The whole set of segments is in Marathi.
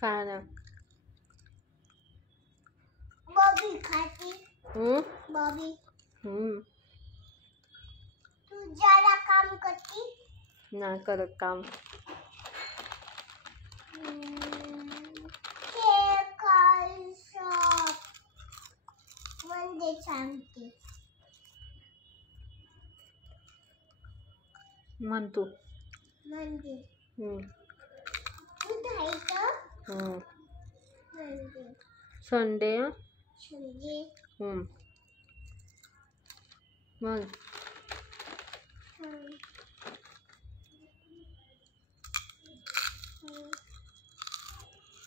काय नाही. बॉबी खाती. बॉबी तू जरा काम करती. नाही करत काम. म्हणजे सांगते म्हण तू. म्हणजे संडे. संडे मग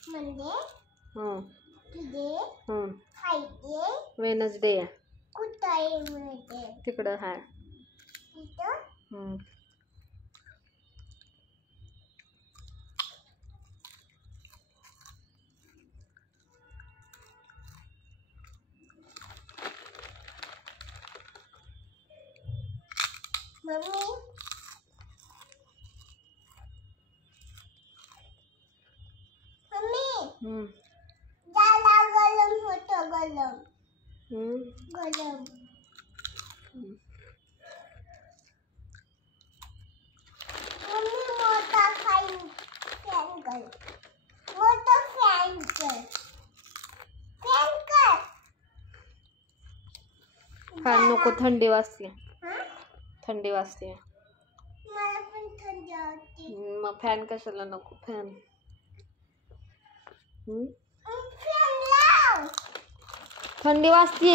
मंडे टुडे फ्रायडे वेनसडे. कुठं आहे म्हणजे तिकडं हाय. इथं मम्मी जाला गरम होतं गरम. गरम मम्मी मोठा फॅन कर. मोठा फॅन कर. फॅन कर. फॅन नको, थंडी वाजते. थंडी वाजते. मला पण थंडी वाजते. मग फॅन कशाला नको. फॅन फॅन लाव. थंडी वाजते.